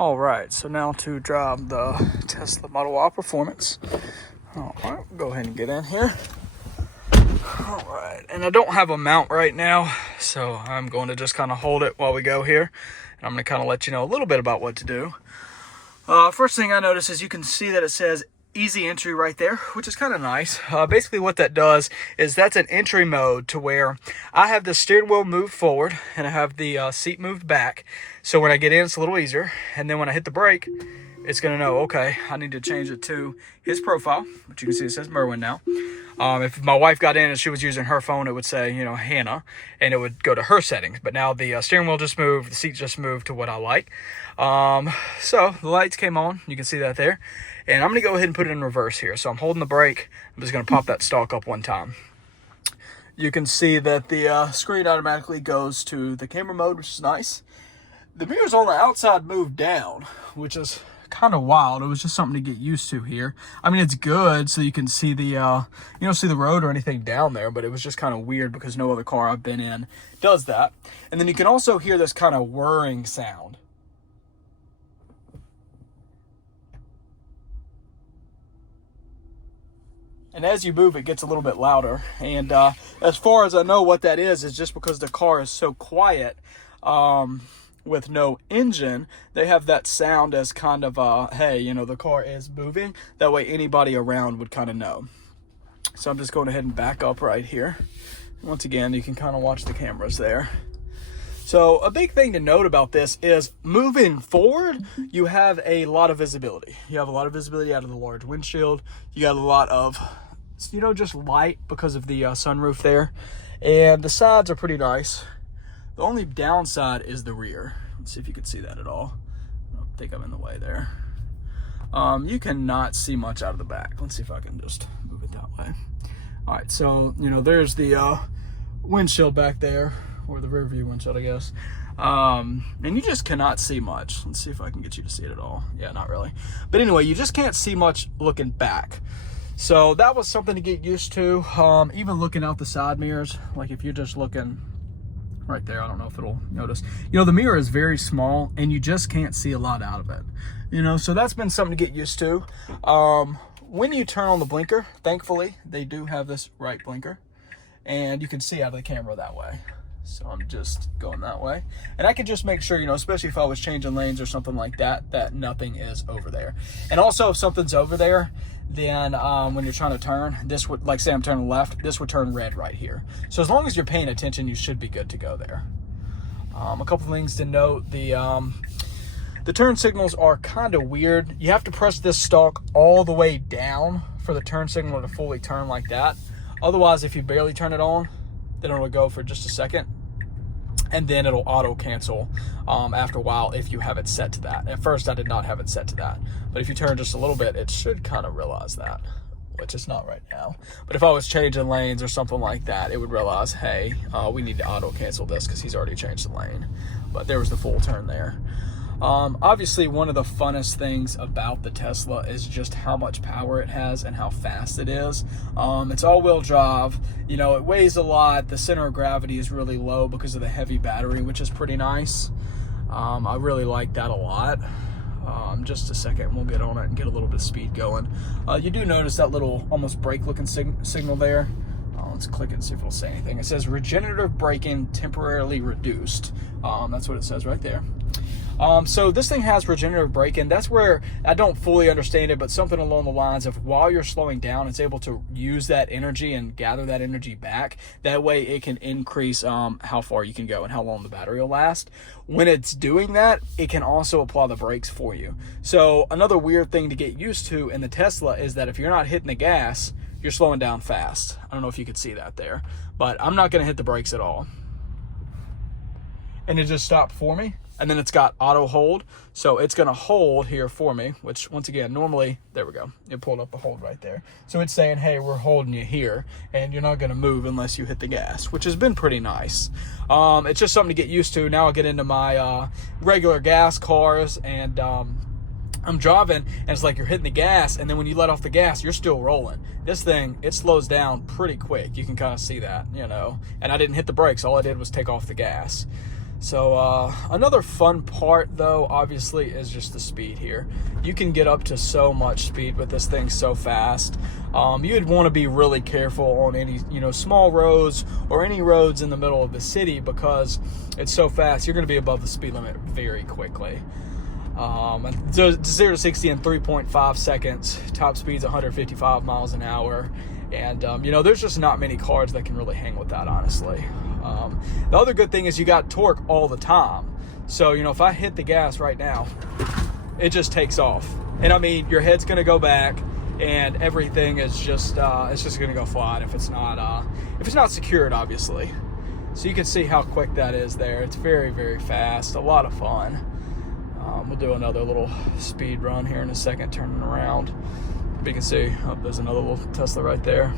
All right, so now to drive the Tesla Model Y Performance. All right, go ahead and get in here. All right, and I don't have a mount right now, so I'm going to just kind of hold it while we go here. And I'm going to kind of let you know a little bit about what to do. First thing I notice is you can see that it says easy entry right there, which is kind of nice. Basically what that does is that's an entry mode to where I have the steering wheel moved forward and I have the seat moved back. So when I get in, it's a little easier. And then when I hit the brake, it's going to know, okay, I need to change it to his profile, which you can see it says Merwin now. If my wife got in and she was using her phone, it would say, Hannah, and it would go to her settings. But now the steering wheel just moved, the seat just moved to what I like. So the lights came on, you can see that there. And I'm going to go ahead and put it in reverse here. So I'm holding the brake. I'm just going to pop that stalk up one time. You can see that the screen automatically goes to the camera mode, which is nice. The mirrors on the outside moved down, which is kind of wild. It was just something to get used to here. I mean, it's good so you can see the, you don't see the road or anything down there, but it was just kind of weird because no other car I've been in does that. And then you can also hear this kind of whirring sound. And as you move, it gets a little bit louder. And as far as I know, what that is just because the car is so quiet with no engine, they have that sound as kind of, hey, the car is moving. That way anybody around would kind of know. So I'm just going ahead and back up right here. Once again, you can kind of watch the cameras there. So a big thing to note about this is moving forward, you have a lot of visibility. You have a lot of visibility out of the large windshield. You got a lot of, just light because of the sunroof there. And the sides are pretty nice. The only downside is the rear. Let's see if you can see that at all. I don't think I'm in the way there. You cannot see much out of the back. Let's see if I can just move it that way. All right, so, there's the windshield back there. Or the rear view windshield, I guess. And you just cannot see much. Let's see if I can get you to see it at all. Yeah, not really. But anyway, you just can't see much looking back. So that was something to get used to. Even looking out the side mirrors, like if you're just looking right there, I don't know if it'll notice. The mirror is very small and you just can't see a lot out of it. So that's been something to get used to. When you turn on the blinker, thankfully, they do have this right blinker. And you can see out of the camera that way. So I'm just going that way. And I can just make sure, especially if I was changing lanes or something like that, that nothing is over there. And also if something's over there, then when you're trying to turn, this would, like say I'm turning left, this would turn red right here. So as long as you're paying attention, you should be good to go there. A couple things to note, the turn signals are kind of weird. You have to press this stalk all the way down for the turn signal to fully turn like that. Otherwise, if you barely turn it on, then it'll go for just a second. And then it'll auto cancel after a while if you have it set to that. At first, I did not have it set to that. But if you turn just a little bit, it should kind of realize that, which it's not right now. But if I was changing lanes or something like that, it would realize, hey, we need to auto cancel this because he's already changed the lane. But there was the full turn there. Obviously, one of the funnest things about the Tesla is just how much power it has and how fast it is. It's all-wheel drive. It weighs a lot. The center of gravity is really low because of the heavy battery, which is pretty nice. I really like that a lot. Just a second, we'll get on it and get a little bit of speed going. You do notice that little almost brake-looking signal there. Let's click it and see if it'll say anything. It says regenerative braking temporarily reduced. That's what it says right there. So this thing has regenerative braking. That's where I don't fully understand it, but something along the lines of while you're slowing down, it's able to use that energy and gather that energy back. That way it can increase how far you can go and how long the battery will last. When it's doing that, it can also apply the brakes for you. So another weird thing to get used to in the Tesla is that if you're not hitting the gas, you're slowing down fast. I don't know if you could see that there, but I'm not going to hit the brakes at all. And it just stopped for me. And then it's got auto hold. So it's going to hold here for me, which once again, normally, there we go. It pulled up the hold right there. So it's saying, hey, we're holding you here and you're not going to move unless you hit the gas, which has been pretty nice. It's just something to get used to. Now I'll get into my regular gas cars and I'm driving and it's like you're hitting the gas, and then when you let off the gas, you're still rolling. This thing, it slows down pretty quick. You can kind of see that, and I didn't hit the brakes. All I did was take off the gas. So another fun part though, obviously, is just the speed here. You can get up to so much speed with this thing so fast. You'd want to be really careful on any, small roads or any roads in the middle of the city, because it's so fast. You're going to be above the speed limit very quickly. So 0 to 60 in 3.5 seconds. Top speed's 155 miles an hour. And, there's just not many cars that can really hang with that, honestly. The other good thing is you got torque all the time. So, if I hit the gas right now, it just takes off. And I mean, your head's going to go back and everything is just, it's just going to go flat if it's not secured, obviously. So you can see how quick that is there. It's very, very fast. A lot of fun. We'll do another little speed run here in a second, turning around. You can see, there's another little Tesla right there.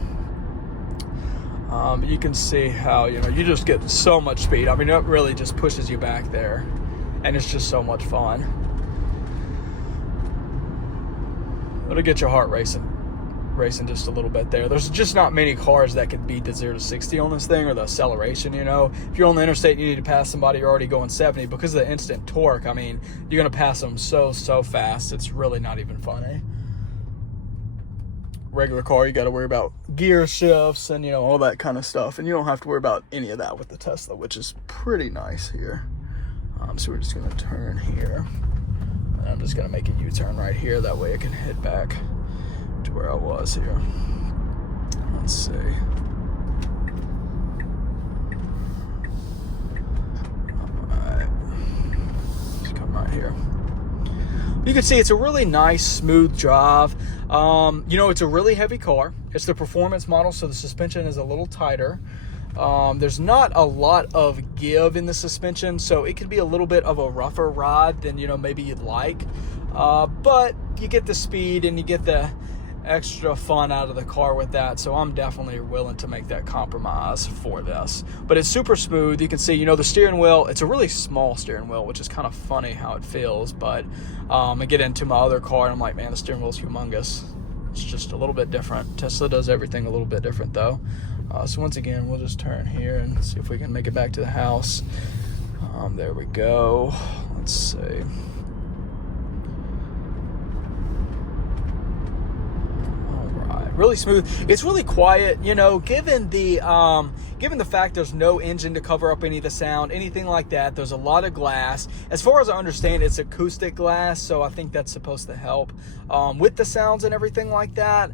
You can see how, you just get so much speed. I mean, it really just pushes you back there, and it's just so much fun. It'll get your heart racing just a little bit there. There's just not many cars that can beat the 0 to 60 on this thing, or the acceleration. If you're on the interstate and you need to pass somebody, you're already going 70. Because of the instant torque, I mean, you're going to pass them so fast, it's really not even funny. Regular car, you got to worry about gear shifts and all that kind of stuff, and you don't have to worry about any of that with the Tesla, which is pretty nice here. So we're just going to turn here, and I'm just going to make a U-turn right here, that way I can head back to where I was here. Let's see. Alright, just come right here. You can see it's a really nice, smooth drive. It's a really heavy car. It's the performance model, so the suspension is a little tighter. There's not a lot of give in the suspension, so it can be a little bit of a rougher ride than, maybe you'd like. But you get the speed and you get the extra fun out of the car with that, so I'm definitely willing to make that compromise for this. But it's super smooth. You can see, the steering wheel, it's a really small steering wheel, which is kind of funny how it feels. But I get into my other car and I'm like, man, the steering wheel's humongous. It's just a little bit different. Tesla does everything a little bit different though. So once again, we'll just turn here and see if we can make it back to the house. There we go. Let's see. Really smooth. It's really quiet, given the fact there's no engine to cover up any of the sound, anything like that. There's a lot of glass. As far as I understand, it's acoustic glass, so I think that's supposed to help with the sounds and everything like that.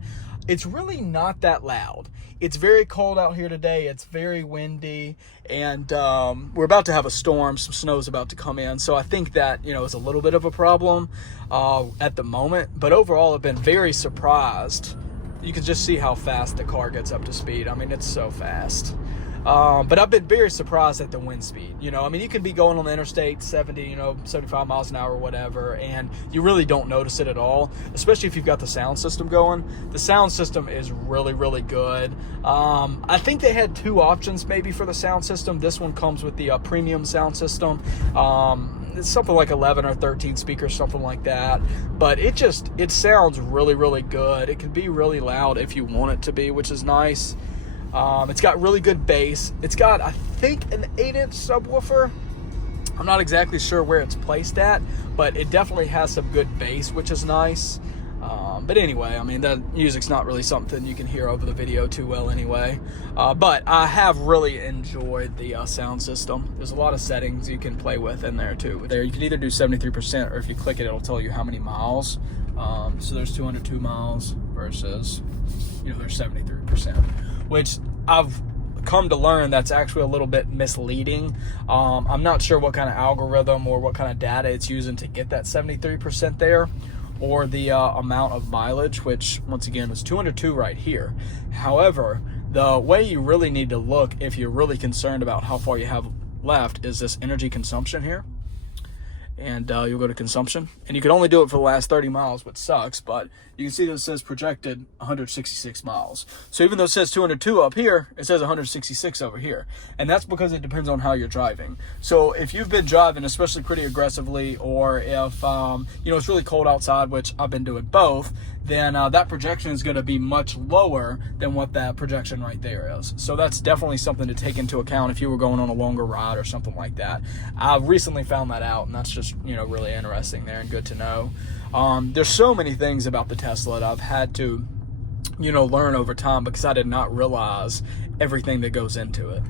It's really not that loud. It's very cold out here today. It's very windy, and we're about to have a storm. Some snow's about to come in, so I think that is a little bit of a problem at the moment. But overall, I've been very surprised. You can just see how fast the car gets up to speed. I mean, it's so fast. But I've been very surprised at the wind speed. You can be going on the interstate 70, 75 miles an hour or whatever, and you really don't notice it at all, especially if you've got the sound system going. The sound system is really, really good. I think they had two options maybe for the sound system. This one comes with the premium sound system. It's something like 11 or 13 speakers, something like that. But it sounds really, really good. It can be really loud if you want it to be, which is nice. It's got really good bass. It's got, I think, an 8-inch subwoofer. I'm not exactly sure where it's placed at, but it definitely has some good bass, which is nice. But anyway, I mean, the music's not really something you can hear over the video too well anyway. But I have really enjoyed the sound system. There's a lot of settings you can play with in there too. There, you can either do 73%, or if you click it, it'll tell you how many miles. So there's 202 miles versus, there's 73%, which I've come to learn that's actually a little bit misleading. I'm not sure what kind of algorithm or what kind of data it's using to get that 73% there, or the amount of mileage, which once again is 202 right here. However, the way you really need to look if you're really concerned about how far you have left is this energy consumption here. and you'll go to consumption, and you can only do it for the last 30 miles, which sucks, but you can see that it says projected 166 miles. So even though it says 202 up here, it says 166 over here, and that's because it depends on how you're driving. So if you've been driving, especially pretty aggressively, or if it's really cold outside, which I've been doing both, then that projection is going to be much lower than what that projection right there is. So that's definitely something to take into account if you were going on a longer ride or something like that. I've recently found that out, and that's just really interesting there and good to know. There's so many things about the Tesla that I've had to learn over time, because I did not realize everything that goes into it.